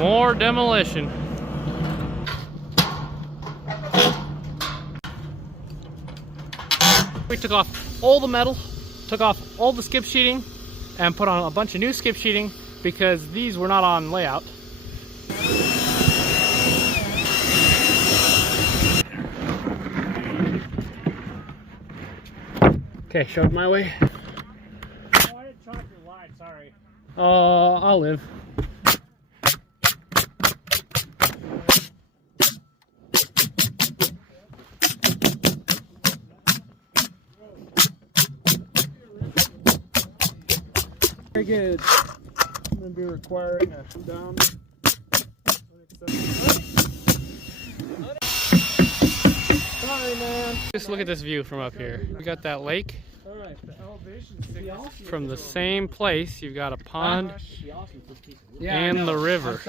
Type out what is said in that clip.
More demolition. We took off all the metal, took off all the skip sheeting, and put on a bunch of new skip sheeting because these were not on layout. Okay, show it my way. Oh, I didn't chalk your line, sorry. Oh, I'll live. Very good. I'm going to be requiring a down. Sorry, man. Just look at this view from up here. We got that lake. Alright, the elevation From the same place, you've got a pond and the river.